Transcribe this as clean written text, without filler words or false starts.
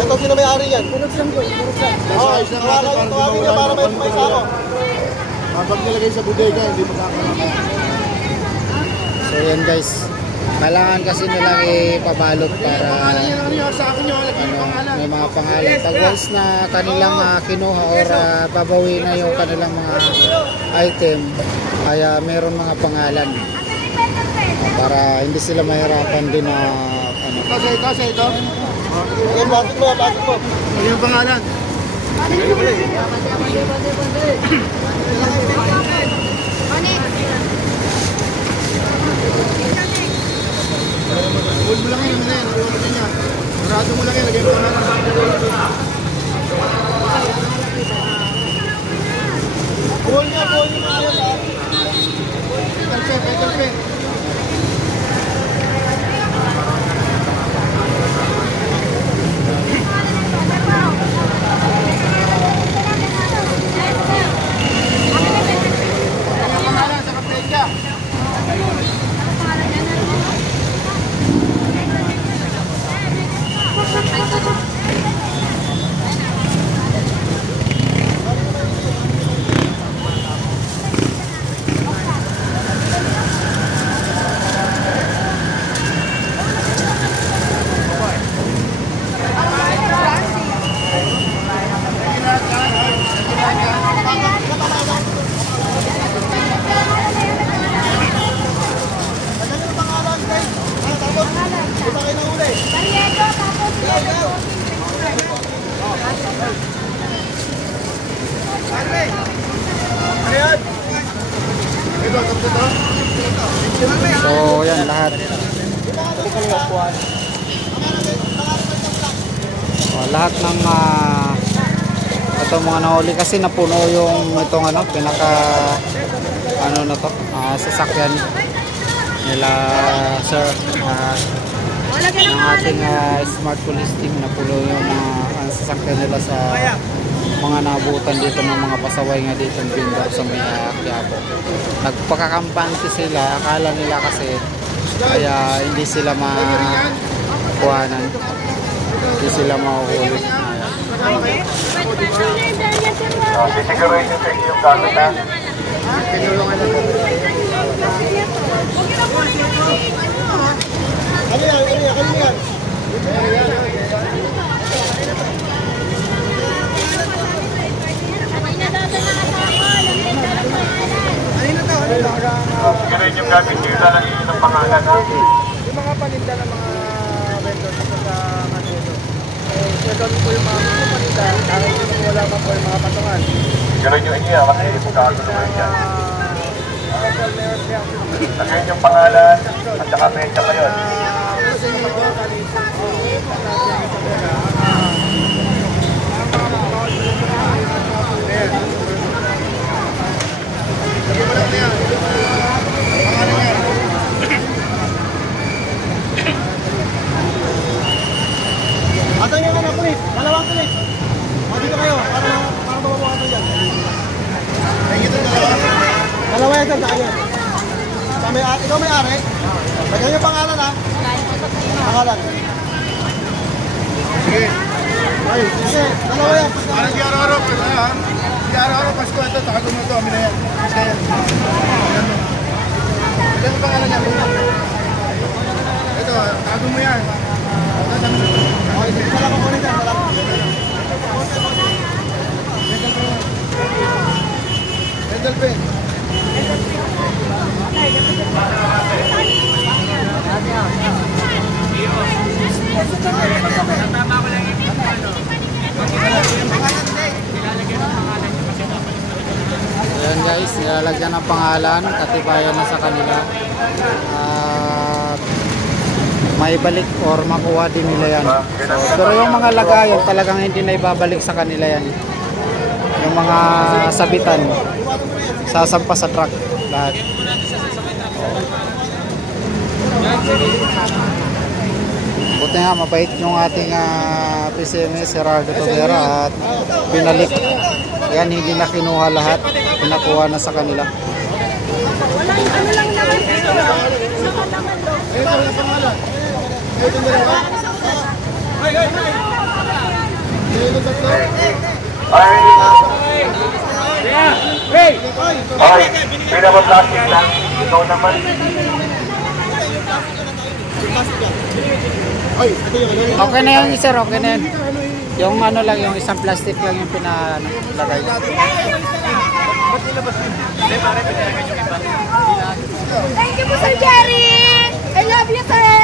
Ito, sino may-ari yan? Punog lang po. Oo, tawagin niya para may sako. Kapag nilagay sa bodega, hindi makakalaman. So yan guys, kailangan kasi nilang ipabalot para may mga pangalan. Pag once na kanilang kinuha or babawi na yung kanilang mga item, kaya meron mga pangalan para hindi sila mahirapan din na Kasi ito. Bakit mo? Ano yung pangalan? Huwag mo lang yun na yan. Marado mo lang yan. Lagay mo na lang. Buhol niya maayos ha. Petal pen. so yan lahat. Lahat ng itong mga nahuli kasi napuno yung itong pinaka na to, sasakyan nila sir, ng ating smart police team. Napuno yung sasakyan nila sa mga nabutan dito ng mga pasaway nga dito ng Bindor sa may Quiapo. Nagpakakampante sila, akala nila kasi kaya hindi sila makuhanan, hindi sila makuhuli. Sisigurin nyo sa inyong gamit ha. Pinulungan na po. Ano yan? Sisigurin yung gamit nyo lang inyong pangalan ha. Yung mga paninda ng mga vendor sa kanito. Siyempre po yung mga paninda, kahit yung wala pa po yung mga patungan. Sisigurin nyo inyo kasi magkakatuloy yan. Lagyan yung pangalan at saka pecha pa yun. Asan yung kulit? Dalawang kulit. Dito kayo, para mabawa ka dyan. Dalawa yan sa kanya. Ikaw may-ari? Lagyan yung pangalan ha? Pangalan. Sige. Ay, sige. Dalawa yan. Parang di araw-araw po. Di araw-araw Pasko ito. Tago mo ito. Amin na yan. Sige yan. Ito yung pangalan niya. Ito. Tago mo yan. Okay, sige pala kukunin yan. Petal pen. Ayan guys, nilalagyan ng pangalan, katibayan na sa kanila. Maibalik or makuha din nila yan. So, pero yung mga lagayan talagang hindi na ibabalik sa kanila yan. Yung mga sabitan, sasampa sa truck lahat. Buti nga mabait yung ating PCMS Gerardo Tobera at pinalik yan, hindi na kinuha lahat, pinakuha na sa kanila. Walang ano lang naman dito. Nakalaman daw. Ito yung pangalan. Ito yung dalawa. Yung tatlo. Ay, pinapaplastic lang. Ikaw naman. Ay, ito yung ano. Okay na yun, sir. Okay na yun. Yung ano lang, yung isang plastic lang yung pinalagay. Thank you po, Sir Jerry! I love you, sir!